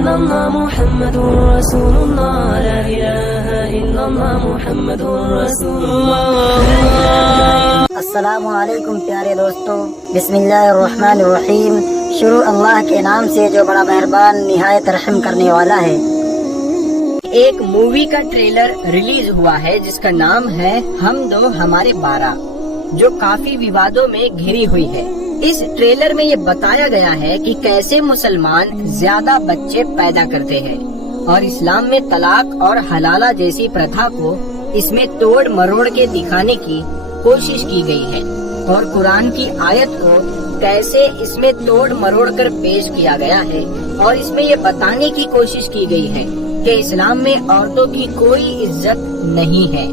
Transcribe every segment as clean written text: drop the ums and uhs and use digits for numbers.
إلا الله محمد رسول الله لا إله إلا الله محمد رسول الله. السلام علیکم پیارے دوستو، بسم اللہ الرحمن الرحیم. شروع اللہ کے نام سے جو بڑا مہربان نہایت رحم کرنے والا ہے. ایک مووی کا ٹریلر ریلیز ہوا ہے جس کا نام ہے ہم دو ہمارے 12، جو کافی ووادوں میں گھری ہوئی ہے. اس ٹریلر میں یہ بتایا گیا ہے کہ کیسے مسلمان زیادہ بچے پیدا کرتے ہیں اور اسلام میں طلاق اور حلالہ جیسی پرتھا کو اس میں توڑ مروڑ کے دکھانے کی کوشش کی گئی ہے، اور قرآن کی آیت کو کیسے اس میں توڑ مروڑ کر پیش کیا گیا ہے، اور اس میں یہ بتانے کی کوشش کی گئی ہے کہ اسلام میں عورتوں کی کوئی عزت نہیں ہے.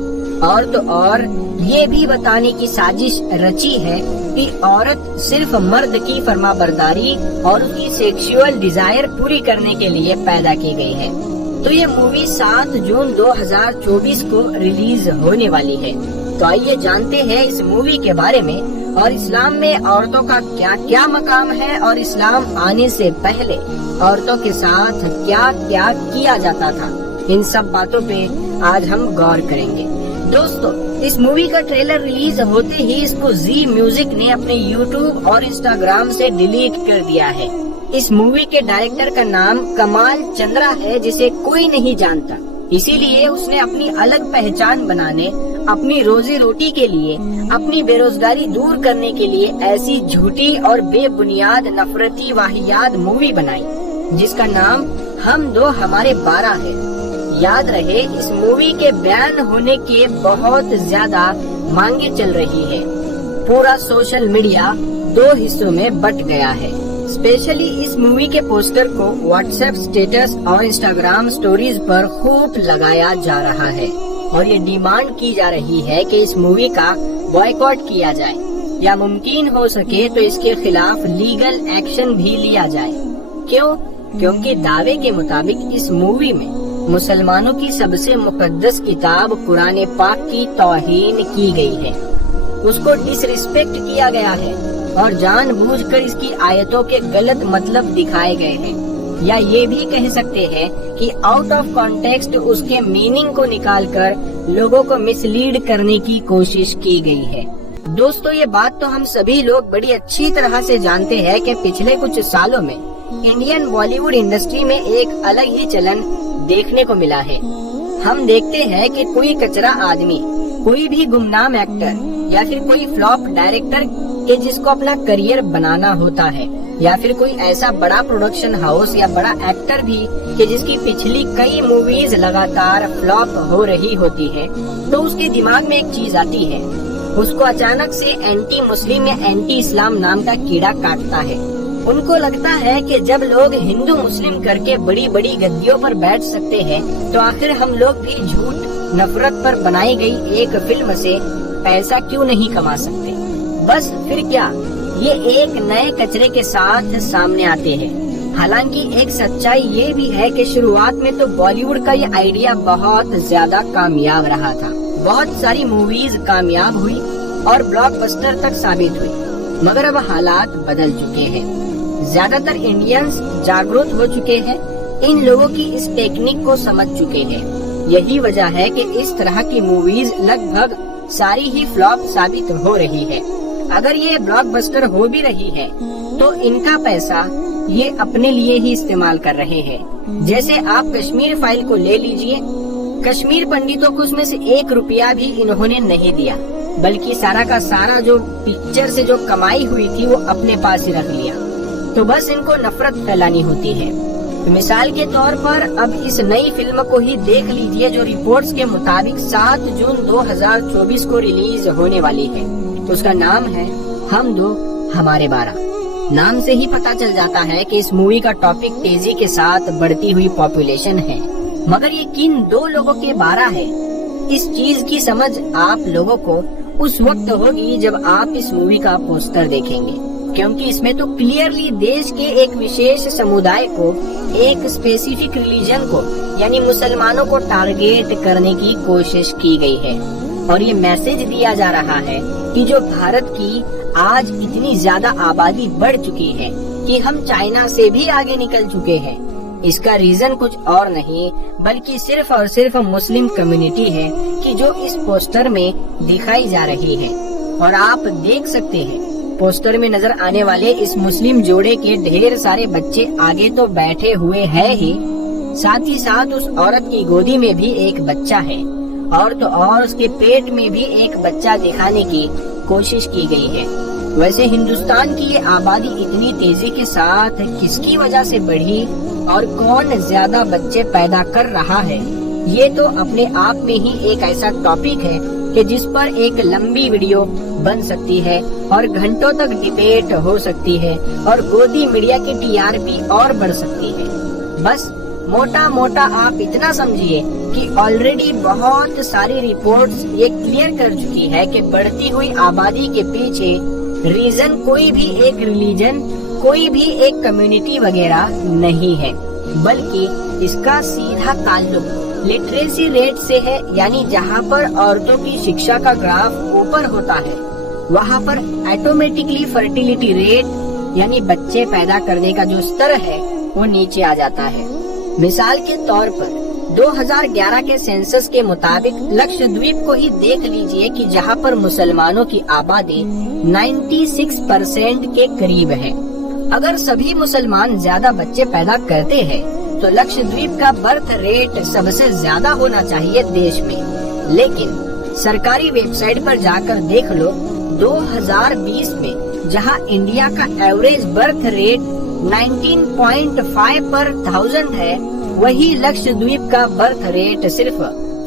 اور تو اور یہ بھی بتانے کی سازش رچی ہے کہ عورت صرف مرد کی فرما برداری اور اس کی سیکشول ڈیزائر پوری کرنے کے لیے پیدا کی گئی ہے. تو یہ مووی 7 جون 2024 کو ریلیز ہونے والی ہے. تو آئیے جانتے ہیں اس مووی کے بارے میں، اور اسلام میں عورتوں کا کیا کیا مقام ہے، اور اسلام آنے سے پہلے عورتوں کے ساتھ کیا کیا کیا جاتا تھا. ان سب باتوں پہ آج ہم غور کریں گے. دوستو، اس مووی کا ٹریلر ریلیز ہوتے ہی اس کو زی میوزک نے اپنے یوٹیوب اور انسٹاگرام سے ڈیلیٹ کر دیا ہے. اس مووی کے ڈائریکٹر کا نام کمال چندرا ہے، جسے کوئی نہیں جانتا. اسی لیے اس نے اپنی الگ پہچان بنانے، اپنی روزی روٹی کے لیے، اپنی بے روزگاری دور کرنے کے لیے ایسی جھوٹی اور بے بنیاد نفرتی واہیات مووی بنائی جس کا نام ہم دو ہمارے 12 ہے. یاد رہے، اس مووی کے بیان ہونے کے بہت زیادہ مانگیں چل رہی ہے. پورا سوشل میڈیا 2 حصوں میں بٹ گیا ہے. اسپیشلی اس مووی کے پوسٹر کو واٹس ایپ اسٹیٹس اور انسٹاگرام سٹوریز پر خوب لگایا جا رہا ہے، اور یہ ڈیمانڈ کی جا رہی ہے کہ اس مووی کا بائیکاٹ کیا جائے، یا ممکن ہو سکے تو اس کے خلاف لیگل ایکشن بھی لیا جائے. کیونکہ دعوے کے مطابق اس مووی میں مسلمانوں کی سب سے مقدس کتاب قرآن پاک کی توہین کی گئی ہے، اس کو ڈس ریسپیکٹ کیا گیا ہے، اور جان بوجھ کر اس کی آیتوں کے غلط مطلب دکھائے گئے ہیں، یا یہ بھی کہہ سکتے ہیں کہ آؤٹ آف کانٹیکسٹ اس کے میننگ کو نکال کر لوگوں کو مس لیڈ کرنے کی کوشش کی گئی ہے. دوستو، یہ بات تو ہم سبھی لوگ بڑی اچھی طرح سے جانتے ہیں کہ پچھلے کچھ سالوں میں انڈین بالی ووڈ انڈسٹری میں ایک الگ ہی چلن دیکھنے کو ملا ہے. ہم دیکھتے ہیں کہ کوئی کچرا آدمی، کوئی بھی گمنام ایکٹر، یا پھر کوئی فلاپ ڈائریکٹر کہ جس کو اپنا کریئر بنانا ہوتا ہے، یا پھر کوئی ایسا بڑا پروڈکشن ہاؤس یا بڑا ایکٹر بھی کہ جس کی پچھلی کئی موویز لگاتار فلاپ ہو رہی ہوتی ہے، تو اس کے دماغ میں ایک چیز آتی ہے، اس کو اچانک سے اینٹی مسلم یا اینٹی اسلام نام کا کیڑا کاٹتا ہے. ان کو لگتا ہے کہ جب لوگ ہندو مسلم کر کے بڑی بڑی گدیوں پر بیٹھ سکتے ہیں، تو آخر ہم لوگ بھی جھوٹ نفرت پر بنائی گئی ایک فلم سے پیسہ کیوں نہیں کما سکتے. بس پھر کیا، یہ ایک نئے کچرے کے ساتھ سامنے آتے ہیں. حالانکہ ایک سچائی یہ بھی ہے کہ شروعات میں تو بالی ووڈ کا یہ آئیڈیا بہت زیادہ کامیاب رہا تھا. بہت ساری موویز کامیاب ہوئی اور بلاک بسٹر تک ثابت ہوئی، مگر اب حالات بدل چکے ہیں. زیادہ تر انڈینز جاگروت ہو چکے ہیں، ان لوگوں کی اس ٹیکنیک کو سمجھ چکے ہیں. یہی وجہ ہے کہ اس طرح کی موویز لگ بھگ ساری ہی فلاپ ثابت ہو رہی ہے. اگر یہ بلاک بسٹر ہو بھی رہی ہے تو ان کا پیسہ یہ اپنے لیے ہی استعمال کر رہے ہیں. جیسے آپ کشمیر فائل کو لے لیجئے، کشمیر پنڈتوں کو اس میں سے 1 روپیہ بھی انہوں نے نہیں دیا، بلکہ سارا کا سارا جو پکچر سے جو کمائی ہوئی تھی وہ اپنے پاس ہی رکھ لیا. تو بس ان کو نفرت پھیلانی ہوتی ہے. مثال کے طور پر اب اس نئی فلم کو ہی دیکھ لیجئے جو رپورٹس کے مطابق 7 جون 2024 کو ریلیز ہونے والی ہے. تو اس کا نام ہے ہم دو ہمارے 12. نام سے ہی پتا چل جاتا ہے کہ اس مووی کا ٹاپک تیزی کے ساتھ بڑھتی ہوئی پاپولیشن ہے. مگر یہ کن 2 لوگوں کے 12 ہے، اس چیز کی سمجھ آپ لوگوں کو اس وقت ہوگی جب آپ اس مووی کا پوسٹر دیکھیں گے، کیونکہ اس میں تو کلیئرلی دیش کے ایک وشیش سمودائے کو، ایک اسپیسیفک ریلیجن کو، یعنی مسلمانوں کو ٹارگیٹ کرنے کی کوشش کی گئی ہے. اور یہ میسج دیا جا رہا ہے کہ جو بھارت کی آج اتنی زیادہ آبادی بڑھ چکی ہے کہ ہم چائنا سے بھی آگے نکل چکے ہیں، اس کا ریزن کچھ اور نہیں بلکہ صرف اور صرف مسلم کمیونٹی ہے کہ جو اس پوسٹر میں دکھائی جا رہی ہے. اور آپ دیکھ سکتے ہیں پوسٹر میں نظر آنے والے اس مسلم جوڑے کے ڈھیر سارے بچے آگے تو بیٹھے ہوئے ہیں ہی، ساتھ ہی ساتھ اس عورت کی گودی میں بھی ایک بچہ ہے، اور تو اور اس کے پیٹ میں بھی ایک بچہ دکھانے کی کوشش کی گئی ہے. ویسے ہندوستان کی یہ آبادی اتنی تیزی کے ساتھ کس کی وجہ سے بڑھی اور کون زیادہ بچے پیدا کر رہا ہے، یہ تو اپنے آپ میں ہی ایک ایسا ٹاپک ہے کہ جس پر ایک لمبی ویڈیو بن سکتی ہے اور گھنٹوں تک ڈیبیٹ ہو سکتی ہے اور گودی میڈیا کی TRP اور بڑھ سکتی ہے. بس موٹا موٹا آپ اتنا سمجھیے کہ آلریڈی بہت ساری رپورٹس یہ کلیئر کر چکی ہے کہ بڑھتی ہوئی آبادی کے پیچھے ریزن کوئی بھی ایک ریلیجن، کوئی بھی ایک کمیونٹی وغیرہ نہیں ہے، بلکہ اس کا سیدھا تعلق لٹریسی ریٹ سے ہے. یعنی جہاں پر عورتوں کی شکشا کا گراف اوپر ہوتا ہے وہاں پر آٹومیٹکلی فرٹیلیٹی ریٹ یعنی بچے پیدا کرنے کا جو سطر ہے وہ نیچے آ جاتا ہے. مثال کے طور پر 2011 کے سینسس کے مطابق لکشدویپ کو ہی دیکھ لیجئے کہ جہاں پر مسلمانوں کی آبادی 96% کے قریب ہے. اگر سبھی مسلمان زیادہ بچے پیدا کرتے ہیں تو لکشدویپ کا برتھ ریٹ سب سے زیادہ ہونا چاہیے دیش میں، لیکن سرکاری ویب سائٹ پر جا کر دیکھ لو 2020 میں جہاں انڈیا کا ایوریج برتھ ریٹ 19.5 پر 1000 ہے، وہی لکشدویپ کا برتھ ریٹ صرف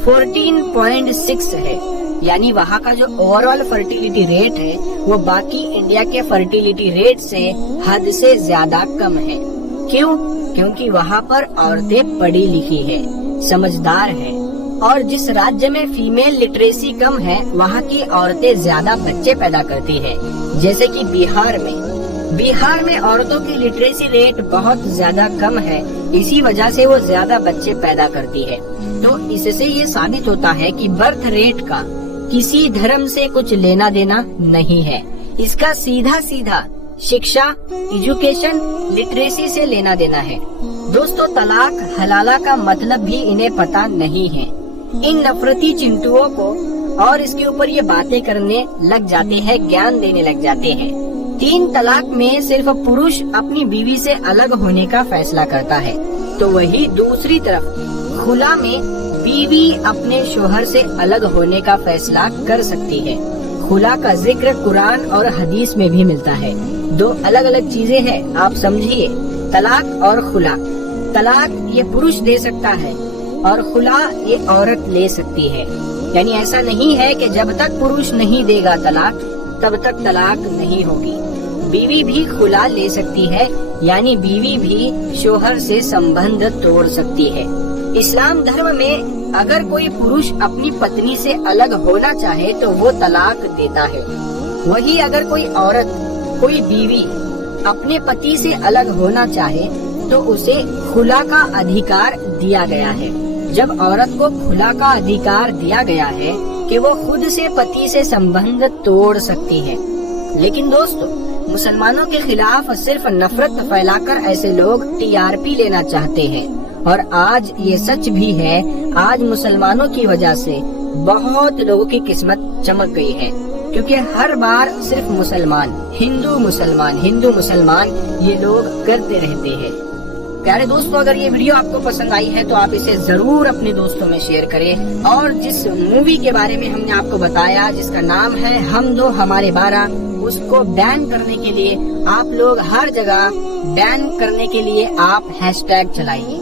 14.6 ہے. یعنی وہاں کا جو اوور آل فرٹیلیٹی ریٹ ہے وہ باقی انڈیا کے فرٹیلیٹی ریٹ سے حد سے زیادہ کم ہے. کیوں؟ کیونکہ وہاں پر عورتیں پڑھی لکھی ہے، سمجھدار ہے، اور جس راجیہ میں فیمیل لٹریسی کم ہے وہاں کی عورتیں زیادہ بچے پیدا کرتی ہے. جیسے کہ بہار میں عورتوں کی لٹریسی ریٹ بہت زیادہ کم ہے، اسی وجہ سے وہ زیادہ بچے پیدا کرتی ہے. تو اس سے یہ ثابت ہوتا ہے کہ برتھ ریٹ کا کسی دھرم سے کچھ لینا دینا نہیں ہے، اس کا سیدھا شکشا، ایجوکیشن، لٹریسی سے لینا دینا ہے. دوستو طلاق حلالہ کا مطلب بھی انہیں پتا نہیں ہے. ان نفرتی چنٹوؤں کو اور اس کے اوپر یہ باتیں کرنے لگ جاتے ہیں، گیان دینے لگ جاتے ہیں. 3 طلاق میں صرف پروش اپنی بیوی سے الگ ہونے کا فیصلہ کرتا ہے، تو وہی دوسری طرف خلا میں بیوی اپنے شوہر سے الگ ہونے کا فیصلہ کر سکتی ہے. خلا کا ذکر قرآن اور حدیث میں بھی ملتا ہے. 2 الگ الگ چیزیں ہیں، آپ سمجھیے. طلاق اور خلا. طلاق یہ پروش دے سکتا ہے اور خلا یہ عورت لے سکتی ہے. یعنی ایسا نہیں ہے کہ جب تک پروش نہیں دے گا طلاق تب تک طلاق نہیں ہوگی. بیوی بھی خلا لے سکتی ہے، یعنی بیوی بھی شوہر سے سمبندھ توڑ سکتی ہے. اسلام دھرم میں اگر کوئی پروش اپنی پتنی سے الگ ہونا چاہے تو وہ طلاق دیتا ہے. وہی اگر کوئی عورت، کوئی بیوی اپنے پتی سے الگ ہونا چاہے تو اسے خلا کا ادھیکار دیا گیا ہے. جب عورت کو خلا کا ادھیکار دیا گیا ہے کہ وہ خود سے پتی سے سمبندھ توڑ سکتی ہے. لیکن دوستو مسلمانوں کے خلاف صرف نفرت پھیلا کر ایسے لوگ TRP لینا چاہتے ہیں. اور آج یہ سچ بھی ہے، آج مسلمانوں کی وجہ سے بہت لوگوں کی قسمت چمک گئی ہے، کیونکہ ہر بار صرف ہندو مسلمان یہ لوگ کرتے رہتے ہیں. پیارے دوستو اگر یہ ویڈیو آپ کو پسند آئی ہے تو آپ اسے ضرور اپنے دوستوں میں شیئر کریں. اور جس مووی کے بارے میں ہم نے آپ کو بتایا جس کا نام ہے ہم دو ہمارے 12، اس کو بین کرنے کے لیے آپ لوگ ہر جگہ بین کرنے کے لیے آپ #چلائیے.